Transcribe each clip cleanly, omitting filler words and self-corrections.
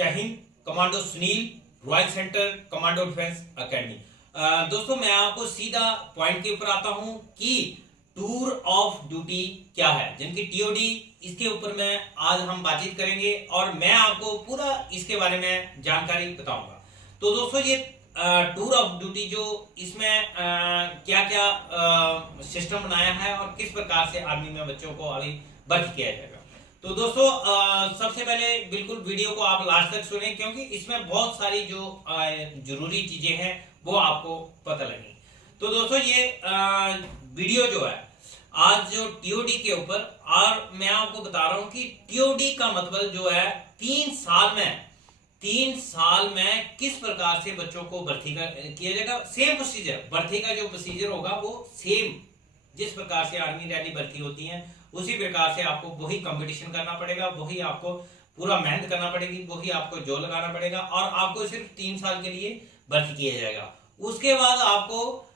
जय Hind. Commando Sunil, royal centre commando defence academy. दोस्तों मैं आपको सीधा पॉइंट के ऊपर आता हूं कि टूर ऑफ ड्यूटी क्या है, जिनकी टीओडी, इसके ऊपर मैं आज हम बातचीत करेंगे और मैं आपको पूरा इसके बारे में जानकारी बताऊंगा। तो दोस्तों ये टूर ऑफ ड्यूटी जो इसमें क्या क्या सिस्टम बनाया है और किस प्रकार से आर्मी में बच्चों को अभी भर्ती किया जाएगा। तो दोस्तों सबसे पहले बिल्कुल वीडियो को आप लास्ट तक सुनें, क्योंकि इसमें बहुत सारी जो जरूरी चीजें हैं वो आपको पता लगेंगी। तो दोस्तों ये वीडियो जो है आज जो टीओडी के ऊपर, और मैं आपको बता रहा हूं कि टीओडी का मतलब जो है 3 साल में किस प्रकार से बच्चों को भर्ती किया जाएगा। सेम प्रोसीजर, भर्ती का जो प्रोसीजर होगा वो सेम, जिस प्रकार से आर्मी रैली भर्ती होती है उसी प्रकार से आपको वही कंपटीशन करना पड़ेगा, वही आपको पूरा मेहनत करना पड़ेगी, वही आपको जोर लगाना पड़ेगा और आपको सिर्फ 3 साल के लिए भर्ती किया जाएगा। उसके बाद आपको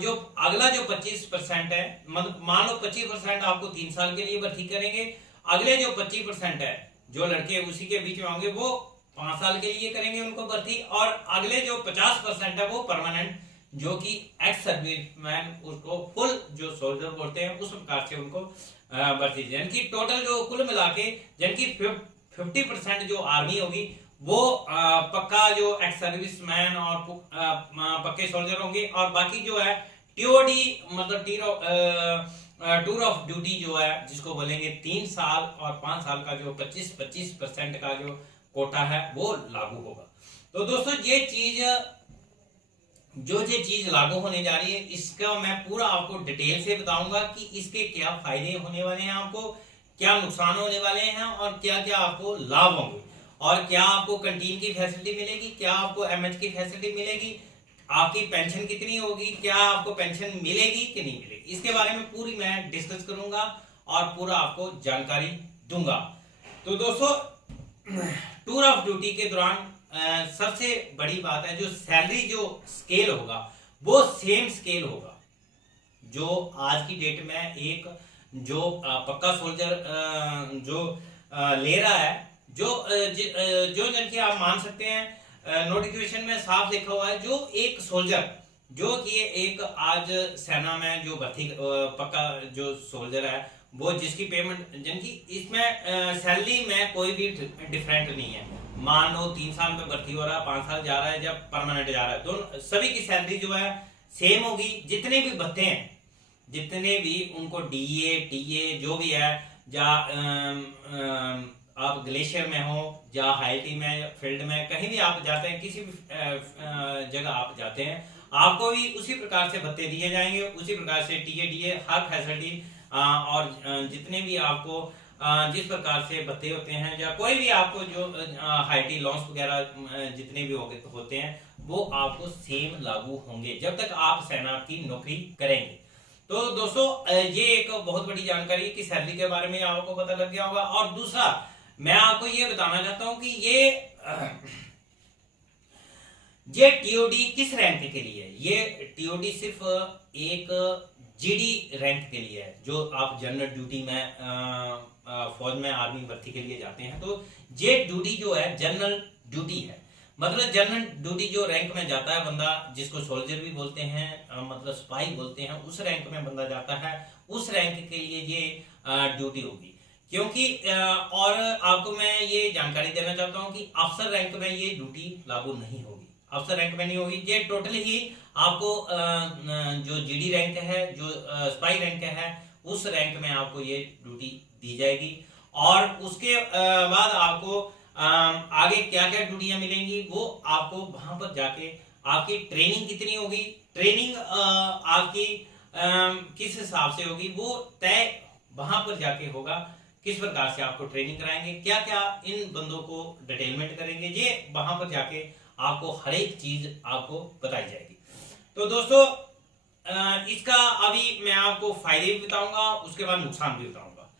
जो अगला जो 25% है, मतलब मान लो 25% आपको 3 साल के लिए भर्ती करेंगे, अगले जो 25% है जो लड़के उसी के बीच में होंगे वो 5 साल के लिए करेंगे उनको भर्ती, और अगले जो 50% है वो परमानेंट, जो कि एक्स सर्विसमैन, उसको फुल जो सोल्जर बोलते हैं, उस प्रकार से उनको भर्ती। जिनकी टोटल जो कुल मिला के जिनकी 50% जो आर्मी होगी वो पक्का जो एक्स सर्विसमैन और पक्के सोल्जर होंगे, और बाकी जो है टीओडी मतलब टूर ऑफ ड्यूटी जो है, जिसको बोलेंगे 3 साल और 5 साल का जो 25% का जो कोटा है वो लागू होगा। तो दोस्तों ये चीज लागू होने जा रही है, इसका मैं पूरा आपको डिटेल से बताऊंगा कि इसके क्या फायदे होने वाले हैं, आपको क्या नुकसान होने वाले हैं और क्या क्या आपको लाभ होंगे, और क्या आपको कैंटीन की फैसिलिटी मिलेगी, क्या आपको एमएच की फैसिलिटी मिलेगी, आपकी पेंशन कितनी होगी, क्या आपको पेंशन मिलेगी कि नहीं मिलेगी, इसके बारे में पूरी मैं डिस्कस करूंगा और पूरा आपको जानकारी दूंगा। तो दोस्तों टूर ऑफ ड्यूटी के दौरान सबसे बड़ी बात है, जो सैलरी जो स्केल होगा वो सेम स्केल होगा जो आज की डेट में एक जो पक्का सोल्जर जो ले रहा है, जो जनकी आप मान सकते हैं नोटिफिकेशन में साफ लिखा हुआ है, जो एक सोल्जर जो कि एक आज सेना में जो भर्ती पक्का जो सोल्जर है वो जिसकी पेमेंट, जिनकी इसमें सैलरी में कोई भी डिफरेंट नहीं है। मान लो 3 साल में भर्ती हो रहा है, 5 साल जा रहा है, जब परमानेंट जा रहा है, तो सभी की सैलरी जो है सेम होगी। जितने भी भत्ते हैं, जितने भी उनको डीए टीए जो भी है, या आप ग्लेशियर में हो या हाईटी में, फील्ड में, कहीं भी आप जाते हैं, किसी भी जगह आप जाते हैं, आपको भी उसी प्रकार से भत्ते दिए जाएंगे, उसी प्रकार से टीए डीए हर फैसिलिटी और जितने भी आपको जिस प्रकार से भत्ते होते हैं, या कोई भी आपको जो हाईटी लॉन्स वगैरह जितने भी होते हैं वो आपको सेम लागू होंगे जब तक आप सेना की नौकरी करेंगे। तो दोस्तों ये एक बहुत बड़ी जानकारी कि सैलरी के बारे में आपको पता लग गया होगा। और दूसरा मैं आपको ये बताना चाहता हूं कि ये टीओडी किस रैंक के लिए है। ये टीओडी सिर्फ एक जीडी रैंक के लिए है, जो आप जनरल ड्यूटी में फौज में आर्मी भर्ती के लिए जाते हैं। तो ये ड्यूटी जो है जनरल ड्यूटी है, मतलब जनरल ड्यूटी जो रैंक में जाता है बंदा, जिसको सोल्जर भी बोलते हैं, मतलब सिपाही बोलते हैं, उस रैंक में बंदा जाता है, उस रैंक के लिए ये ड्यूटी होगी। क्योंकि और आपको मैं ये जानकारी देना चाहता हूं कि अफसर रैंक में ये ड्यूटी लागू नहीं होगी, अफसर रैंक में नहीं होगी। ये टोटली ही आपको जो जीडी रैंक है, जो स्पाई रैंक है, उस रैंक में आपको ये ड्यूटी दी जाएगी। और उसके बाद आपको आगे क्या क्या ड्यूटियां मिलेंगी वो आपको वहां पर जाके, आपकी ट्रेनिंग कितनी होगी, ट्रेनिंग आपकी किस हिसाब से होगी वो तय वहां पर जाके होगा, किस प्रकार से आपको ट्रेनिंग कराएंगे, क्या क्या इन बंदों को डिटेलमेंट करेंगे, ये वहां पर जाके आपको हर एक चीज आपको बताई जाएगी। तो दोस्तों इसका अभी मैं आपको फायदे भी बताऊंगा, उसके बाद नुकसान भी बताऊंगा।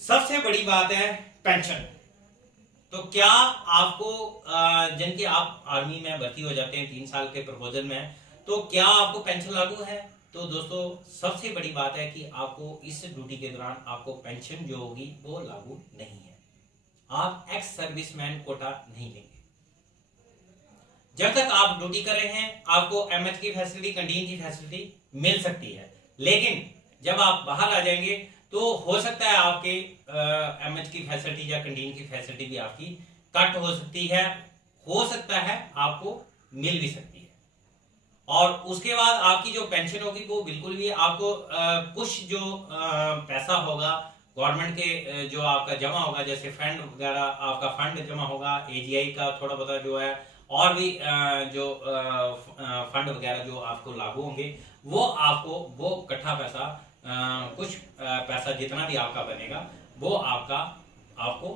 सबसे बड़ी बात है पेंशन। तो क्या आपको जिनके आप आर्मी में भर्ती हो जाते हैं 3 साल के प्रपोजल में, तो क्या आपको पेंशन लागू है? तो दोस्तों सबसे बड़ी बात है कि आपको इस ड्यूटी के दौरान आपको पेंशन जो होगी वो लागू नहीं है। आप एक्स सर्विसमैन कोटा नहीं लेंगे। जब तक आप ड्यूटी कर रहे हैं आपको एमएच की फैसिलिटी, कैंटीन की फैसिलिटी मिल सकती है, लेकिन जब आप बाहर आ जाएंगे तो हो सकता है आपके एमएच की फैसिलिटी या कैंटीन की फैसिलिटी भी आपकी कट हो सकती है, हो सकता है आपको मिल भी सकती है। और उसके बाद आपकी जो पेंशन होगी वो बिल्कुल भी आपको कुछ जो पैसा होगा गवर्नमेंट के जो आपका जमा होगा, जैसे फंड वगैरह आपका फंड जमा होगा, एजीआई का थोड़ा बहुत जो है, और भी जो फंड वगैरह जो आपको लागू होंगे वो आपको वो इकट्ठा पैसा कुछ पैसा जितना भी आपका बनेगा वो आपको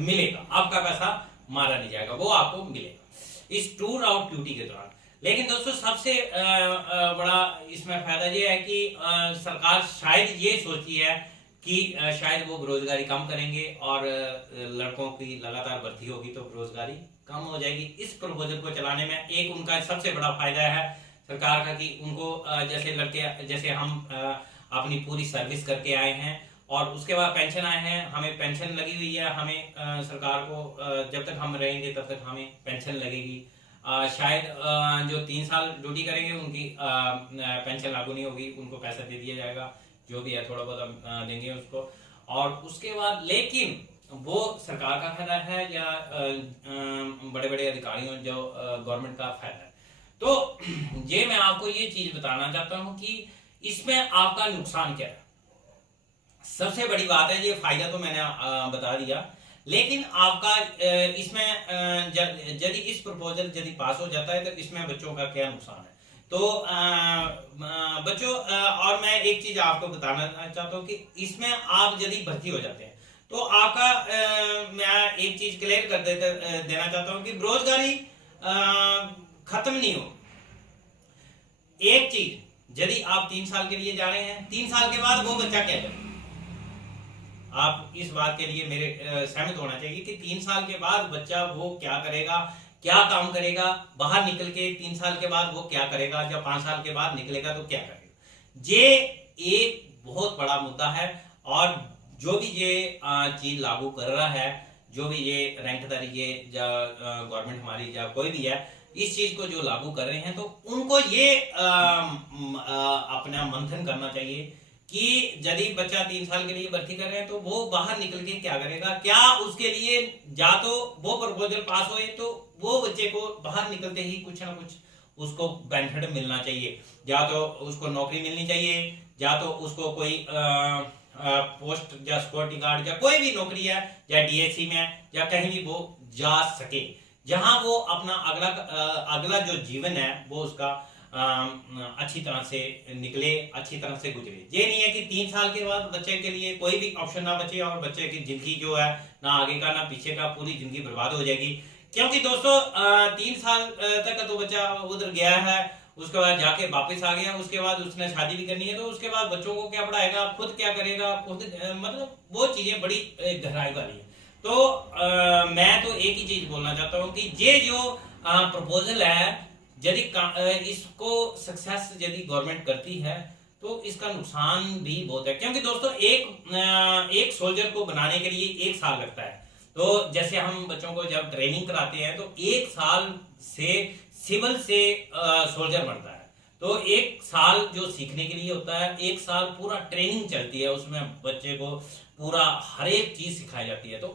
मिलेगा, आपका पैसा मारा नहीं जाएगा, वो आपको मिलेगा इस टूर आउट ड्यूटी के दौरान। लेकिन दोस्तों सबसे बड़ा इसमें फायदा ये है कि सरकार शायद ये सोचती है कि शायद वो बेरोजगारी कम करेंगे और लड़कों की लगातार भर्ती होगी तो बेरोजगारी कम हो जाएगी। इस प्रपोजल को चलाने में एक उनका सबसे बड़ा फायदा है सरकार का कि उनको जैसे लड़के, जैसे हम अपनी पूरी सर्विस करके आए हैं और उसके बाद पेंशन आए हैं, हमें पेंशन लगी हुई है, हमें सरकार को जब तक हम रहेंगे तब तक हमें पेंशन लगेगी। शायद जो 3 साल ड्यूटी करेंगे उनकी पेंशन लागू नहीं होगी, उनको पैसा दे दिया जाएगा, जो भी है थोड़ा बहुत देंगे उसको। और उसके बाद लेकिन वो सरकार का फायदा है या बड़े बड़े अधिकारियों जो गवर्नमेंट का फायदा है। तो ये मैं आपको ये चीज बताना चाहता हूं कि इसमें आपका नुकसान क्या है। सबसे बड़ी बात है, ये फायदा तो मैंने बता दिया, लेकिन आपका इसमें यदि इस प्रपोजल यदि पास हो जाता है तो इसमें बच्चों का क्या नुकसान है। तो बच्चों और मैं एक चीज आपको बताना चाहता हूँ कि इसमें आप यदि भर्ती हो जाते हैं तो आपका मैं एक चीज क्लियर कर देना चाहता हूँ कि बेरोजगारी खत्म नहीं हो। एक चीज, यदि आप 3 साल के लिए जा रहे हैं, 3 साल के बाद वो बच्चा क्या करे, आप इस बात के लिए मेरे सहमत होना चाहिए कि 3 साल के बाद बच्चा वो क्या करेगा, क्या काम करेगा, बाहर निकल के 3 साल के बाद वो क्या करेगा, जब 5 साल के बाद निकलेगा तो क्या करेगा। ये एक बहुत बड़ा मुद्दा है और जो भी ये चीज लागू कर रहा है, जो भी ये रैंकदारी ये गवर्नमेंट हमारी या कोई भी है इस चीज को जो लागू कर रहे हैं, तो उनको ये अपना मंथन करना चाहिए कि यदि बच्चा 3 साल के लिए भर्ती कर रहे हैं तो वो बाहर निकल के क्या करेगा, क्या उसके लिए या तो वो प्रपोजल पास होए तो वो बच्चे को बाहर निकलते ही कुछ ना कुछ उसको बेनिफिट मिलना चाहिए, या तो उसको नौकरी मिलनी चाहिए, या तो उसको कोई पोस्ट या सिक्योरिटी गार्ड या कोई भी नौकरी है या डीएससी में या कहीं भी वो जा सके, जहां वो अपना अगला जो जीवन है वो उसका अच्छी तरह से निकले, अच्छी तरह से गुजरे। ये नहीं है कि 3 साल के बाद बच्चे के लिए कोई भी ऑप्शन ना बचे और बच्चे की जिंदगी जो है ना आगे का ना पीछे का, पूरी जिंदगी बर्बाद हो जाएगी। क्योंकि दोस्तों 3 साल तक तो बच्चा उधर गया है, उसके बाद जाके वापस आ गया, उसके बाद उसने शादी भी करनी है, तो उसके बाद बच्चों को क्या पढ़ाएगा, खुद क्या करेगा, खुद मतलब वो चीजें बड़ी गहराई वाली है। तो मैं तो एक ही चीज बोलना चाहता हूँ कि ये जो प्रपोजल है यदि इसको सक्सेस यदि गवर्नमेंट करती है तो इसका नुकसान भी बहुत है। क्योंकि दोस्तों एक सोल्जर को बनाने के लिए 1 साल लगता है। तो जैसे हम बच्चों को जब ट्रेनिंग कराते हैं तो 1 साल से सिविल से सोल्जर बनता है। तो 1 साल जो सीखने के लिए होता है, 1 साल पूरा ट्रेनिंग चलती है, उसमें बच्चे को पूरा हर एक चीज सिखाई जाती है। तो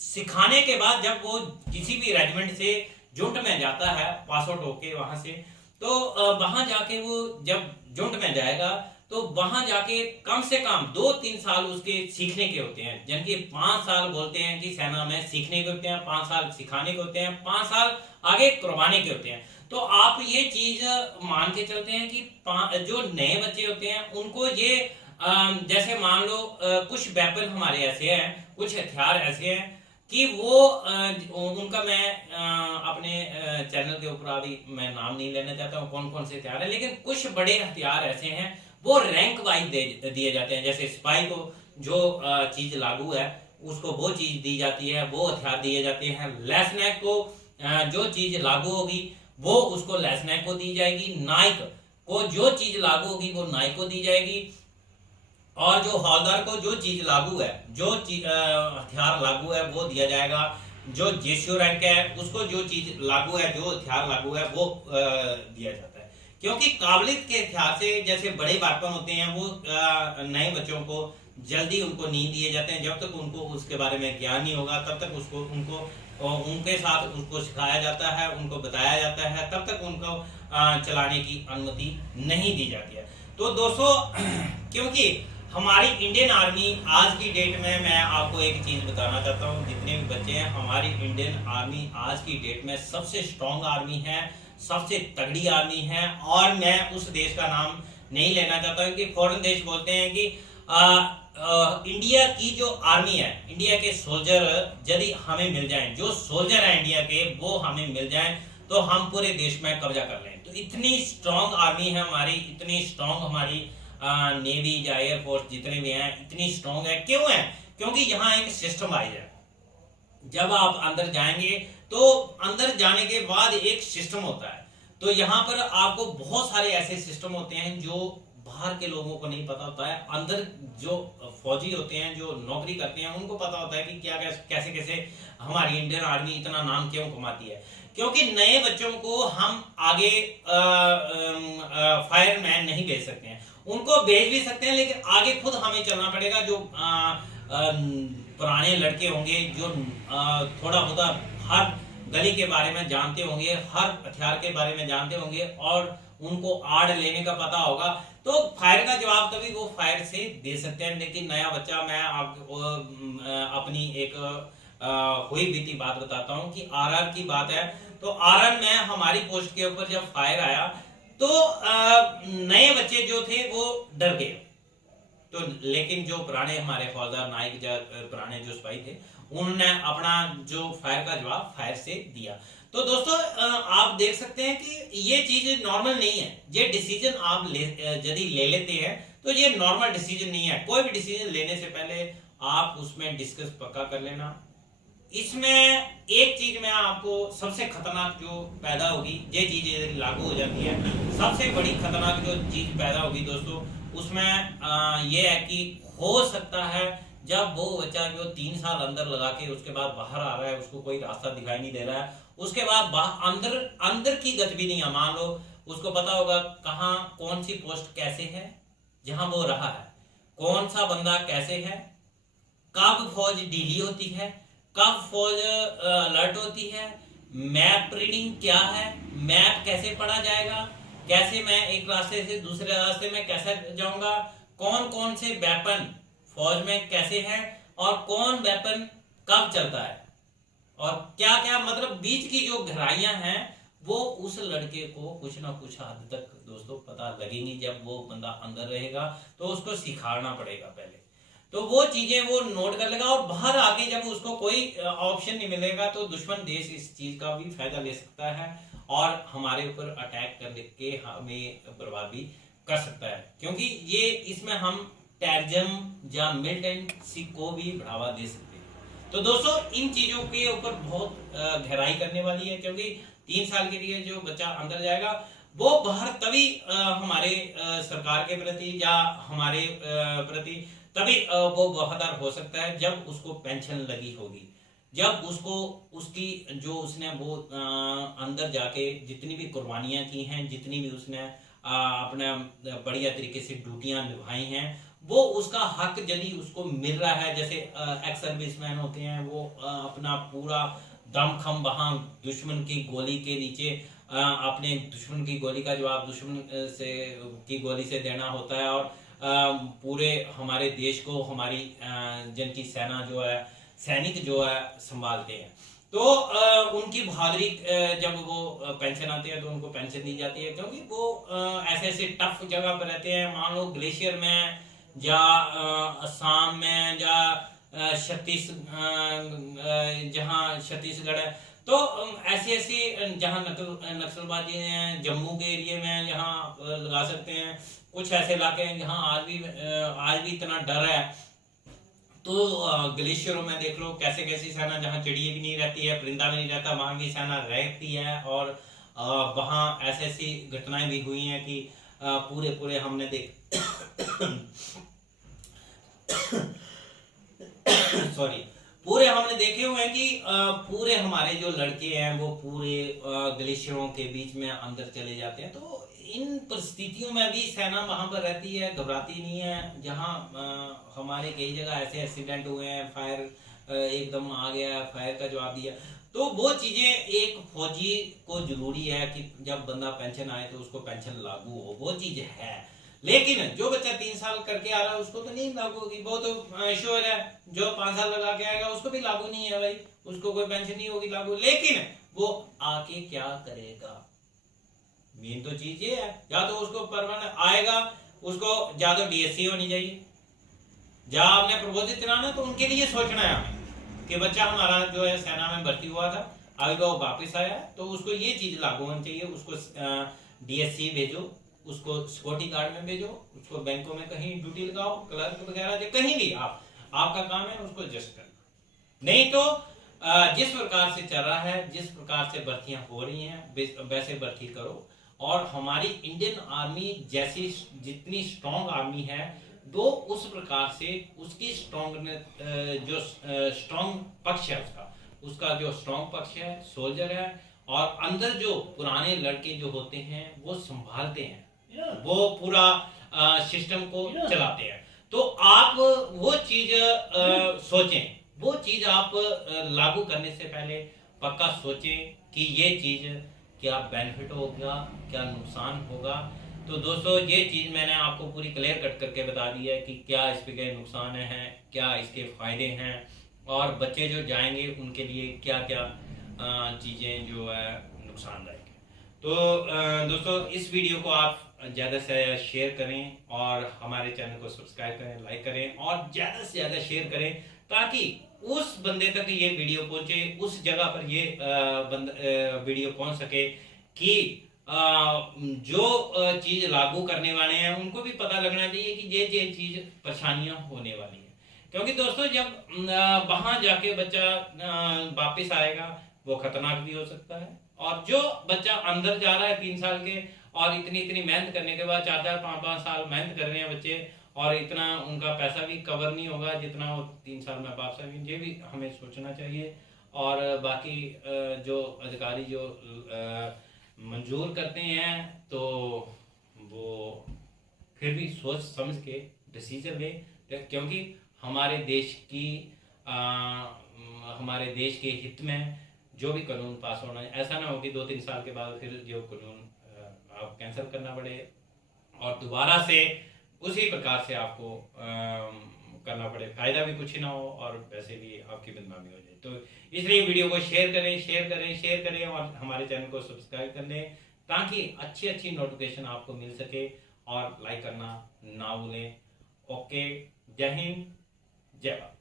सिखाने के बाद जब वो किसी भी रेजिमेंट से जुंट में जाता है, पास आउट होके वहां से, तो वहां जाके वो जब जुंट में जाएगा तो वहां जाके कम से कम 2-3 साल उसके सीखने के होते हैं, जिनके 5 साल बोलते हैं कि सेना में सीखने के होते हैं, 5 साल सिखाने के होते हैं, 5 साल आगे करवाने के होते हैं। तो आप ये चीज मान के चलते हैं कि जो नए बच्चे होते हैं उनको ये जैसे मान लो कुछ वेपन हमारे ऐसे हैं, कुछ हथियार ऐसे हैं कि वो उनका मैं अपने चैनल के ऊपर अभी मैं नाम नहीं लेना चाहता हूँ कौन कौन से हथियार है, लेकिन कुछ बड़े हथियार ऐसे हैं वो रैंक वाइज दिए जाते हैं। जैसे सिपाही को जो चीज लागू है उसको वो चीज दी जाती है, वो हथियार दिए जाते हैं। लेफ्टिनेंट को जो चीज लागू होगी वो उसको लेफ्टिनेंट को दी जाएगी, नायक को जो चीज लागू होगी वो नायक को दी जाएगी। और जो हवलदार को जो चीज लागू है, जो हथियार लागू है वो दिया जाएगा। जो जेसीओ रैंक है उसको जो चीज लागू है, जो हथियार लागू है वो दिया जाता है। क्योंकि काबिलियत के हथियार से, जैसे बड़े वेपन होते हैं वो नए बच्चों को जल्दी उनको नहीं दिए जाते हैं। जब तक उनको उसके बारे में ज्ञान नहीं होगा तब तक उसको उनके साथ उसको सिखाया जाता है, उनको बताया जाता है, तब तक उनको चलाने की अनुमति नहीं दी जाती है। तो दोस्तों क्योंकि हमारी इंडियन आर्मी आज की डेट में, मैं आपको एक चीज बताना चाहता हूँ, जितने भी बच्चे हैं, हमारी इंडियन आर्मी आज की डेट में सबसे स्ट्रांग आर्मी है, सबसे तगड़ी आर्मी है। और मैं उस देश का नाम नहीं लेना चाहता हूँ कि फॉरेन देश बोलते हैं कि इंडिया की जो आर्मी है, इंडिया के सोल्जर यदि हमें मिल जाएं, जो सोल्जर है इंडिया के वो हमें मिल जाएं, तो हम पूरे देश में कब्जा कर लें। तो इतनी स्ट्रांग आर्मी है हमारी, इतनी स्ट्रांग हमारी नेवी या एयरफोर्स जितने भी हैं, इतनी स्ट्रांग है। क्यों है? क्योंकि यहाँ एक सिस्टम आई है। जब आप अंदर जाएंगे तो अंदर जाने के बाद एक सिस्टम होता है। तो यहाँ पर आपको बहुत सारे ऐसे सिस्टम होते हैं जो बाहर के लोगों को नहीं पता होता है। अंदर जो फौजी होते हैं, जो नौकरी करते हैं, उनको पता होता है कि क्या कैसे कैसे हमारी इंडियन आर्मी इतना नाम क्यों कमाती है। क्योंकि नए बच्चों को हम आगे फायरमैन नहीं भेज सकते हैं, उनको भेज भी सकते हैं लेकिन आगे खुद हमें चलना पड़ेगा। जो पुराने लड़के होंगे, जो थोड़ा बहुत हर गली के बारे में जानते होंगे, हर हथियार के बारे में जानते होंगे और उनको आड़ लेने का पता होगा, तो फायर का जवाब तभी वो फायर से दे सकते हैं। लेकिन नया बच्चा, मैं आपको अपनी एक हुई बीती बात बताता हूँ कि आरआर की बात है। तो आरआर में हमारी पोस्ट के ऊपर जब फायर आया तो नए बच्चे जो थे वो डर गए। तो लेकिन जो पुराने हमारे फौजदार नाइक, पुराने जो सिपाही थे, उन्होंने अपना जो फायर का जवाब फायर से दिया। तो दोस्तों आप देख सकते हैं कि ये चीज नॉर्मल नहीं है। ये डिसीजन आप यदि ले लेते हैं तो ये नॉर्मल डिसीजन नहीं है। कोई भी डिसीजन लेने से पहले आप उसमें डिस्कस पक्का कर लेना। इसमें एक चीज में आपको, सबसे खतरनाक जो पैदा होगी, ये चीज यदि लागू हो जाती है, सबसे बड़ी खतरनाक जो चीज पैदा होगी दोस्तों, उसमें यह है कि हो सकता है जब वो बच्चा जो 3 साल अंदर लगा के उसके बाद बाहर आ रहा है, उसको कोई रास्ता दिखाई नहीं दे रहा है, उसके बाद अंदर की गतिविधियां, मान लो उसको पता होगा कहाँ कौन सी पोस्ट कैसे है जहां वो रहा है, कौन सा बंदा कैसे है, कब फौज ढीली होती है, कब फौज अलर्ट होती है, मैप रीडिंग क्या है, मैप कैसे पढ़ा जाएगा, कैसे मैं एक रास्ते से दूसरे रास्ते में कैसे जाऊंगा, कौन कौन से वेपन फौज में कैसे हैं और कौन वेपन कब चलता है, और क्या क्या, मतलब बीच की जो गहराइयां हैं वो उस लड़के को कुछ ना कुछ हद तक दोस्तों पता लगेंगी। जब वो बंदा अंदर रहेगा तो उसको सिखाना पड़ेगा पहले, तो वो चीजें वो नोट कर लेगा। और बाहर आके जब उसको कोई ऑप्शन नहीं मिलेगा तो दुश्मन देश इस चीज का भी फायदा ले सकता है और हमारे ऊपर अटैक करने के हमें बर्बाद भी कर सकता है। क्योंकि ये इसमें हम टेररिज्म या मिलिटेंसी को भी बढ़ावा दे सकते हैं। तो दोस्तों इन चीजों के ऊपर बहुत गहराई करने वाली है, क्योंकि 3 साल के लिए जो बच्चा अंदर जाएगा वो बाहर तभी हमारे सरकार के प्रति या हमारे प्रति तभी वो वफादार हो सकता है जब उसको पेंशन लगी होगी, जब उसको उसकी जो उसने वो अंदर जाके जितनी भी कुर्बानियां की हैं, जितनी भी उसने अपना बढ़िया तरीके से ड्यूटियां निभाई हैं, वो उसका हक यदि उसको मिल रहा है। जैसे एक्स सर्विसमैन होते हैं, वो अपना पूरा दमखम वहां दुश्मन की गोली के नीचे अपने दुश्मन की गोली का जवाब दुश्मन से की गोली से देना होता है, और पूरे हमारे देश को, हमारी जन की सेना जो है, सैनिक जो है संभालते हैं। तो उनकी बहादुरी जब वो पेंशन आती है तो उनको पेंशन दी जाती है, क्योंकि वो ऐसे ऐसे टफ जगह पर रहते हैं। मान लो ग्लेशियर में या असम में या जहाँ छत्तीसगढ़ है, तो ऐसी ऐसी जहाँ नक्सलबाजी है, जम्मू के एरिया में यहाँ लगा सकते हैं। कुछ ऐसे इलाके हैं जहाँ आज भी इतना डर है। तो ग्लेशियरों में देख लो कैसे कैसी सेना, जहाँ चिड़िया भी नहीं रहती है, परिंदा भी नहीं रहता, वहां की सेना रहती है। और वहां ऐसी ऐसी घटनाएं भी हुई हैं कि पूरे हमने सॉरी, पूरे हमने देखे हुए हैं कि पूरे हमारे जो लड़के हैं वो पूरे ग्लेशियरों के बीच में अंदर चले जाते हैं। तो इन परिस्थितियों में भी सेना वहां पर रहती है, घबराती नहीं है। जहां हमारे कई जगह ऐसे एक्सीडेंट हुए हैं, फायर एकदम आ गया, फायर का जवाब दिया। तो वो चीजें एक फौजी को जरूरी है कि जब बंदा पेंशन आए तो उसको पेंशन लागू हो, वो चीज है। लेकिन जो बच्चा 3 साल करके आ रहा है उसको तो नहीं लागू होगी, वो तो श्योर है। जो 5 साल लगा के आएगा उसको भी लागू नहीं है भाई, उसको कोई पेंशन नहीं होगी लागू। लेकिन वो आके क्या करेगा, मेन तो चीज ये है। या तो उसको परमानेंट आएगा, उसको ज्यादा डीएससी होनी चाहिए। जहां आपने प्रबोधित कराना तो उनके लिए सोचना है हमें कि बच्चा हमारा जो है सेना में भर्ती हुआ था, अभी वो वापस आया, तो उसको ये चीज लागू होनी चाहिए। उसको डीएससी भेजो, उसको सिक्योरिटी गार्ड में भेजो, उसको बैंकों में कहीं ड्यूटी लगाओ, क्लर्क वगैरह कहीं भी आपका काम है उसको एडजस्ट करना। नहीं तो जिस प्रकार से चल रहा है, जिस प्रकार से भर्तियां हो रही हैं वैसे भर्ती करो। और हमारी इंडियन आर्मी जैसी जितनी स्ट्रॉन्ग आर्मी है वो उस प्रकार से उसकी स्ट्रॉन्ग जो स्ट्रॉन्ग पक्ष है उसका जो स्ट्रॉन्ग पक्ष है सोल्जर है। और अंदर जो पुराने लड़के जो होते हैं वो संभालते हैं, वो पूरा सिस्टम को चलाते हैं। तो आप वो चीज सोचें, वो चीज आप लागू करने से पहले पक्का सोचें कि ये चीज क्या बेनिफिट होगा, क्या नुकसान होगा। तो दोस्तों ये चीज मैंने आपको पूरी क्लियर कट करके बता दी है कि क्या इसके नुकसान हैं, क्या इसके फायदे हैं, और बच्चे जो जाएंगे उनके लिए क्या क्या चीजें जो है नुकसानदायक है। तो दोस्तों इस वीडियो को आप ज़्यादा से ज़्यादा शेयर करें और हमारे चैनल को सब्सक्राइब करें, लाइक करें और ज़्यादा से ज़्यादा शेयर करें ताकि उस बंदे तक ये वीडियो पहुंचे, उस जगह पर ये वीडियो पहुंच सके कि जो चीज़ लागू करने वाले हैं उनको भी पता लगना चाहिए कि ये चीज़ परेशानियां होने वाली है। क्योंकि दोस्तों जब वहां जाके बच्चा वापस आएगा वो खतरनाक भी हो सकता है। और जो बच्चा अंदर जा रहा है 3 साल के और इतनी इतनी मेहनत करने के बाद 4-4 5-5 साल मेहनत कर रहे हैं बच्चे, और इतना उनका पैसा भी कवर नहीं होगा जितना वो 3 साल में वापस आएंगे, ये भी हमें सोचना चाहिए। और बाकी जो अधिकारी जो मंजूर करते हैं तो वो फिर भी सोच समझ के डिसीजन ले, क्योंकि हमारे देश की हमारे देश के हित में जो भी कानून पास होना है, ऐसा ना हो कि 2-3 साल के बाद फिर जो कानून आप कैंसिल करना पड़े और दोबारा से उसी प्रकार से आपको करना पड़े, फायदा भी कुछ ना हो और वैसे भी आपकी बदनामी हो जाए। तो इसलिए वीडियो को शेयर करें, शेयर करें, शेयर करें और हमारे चैनल को सब्सक्राइब कर लें ताकि अच्छी अच्छी नोटिफिकेशन आपको मिल सके, और लाइक करना ना भूलें। ओके, जय हिंद, जय भारत।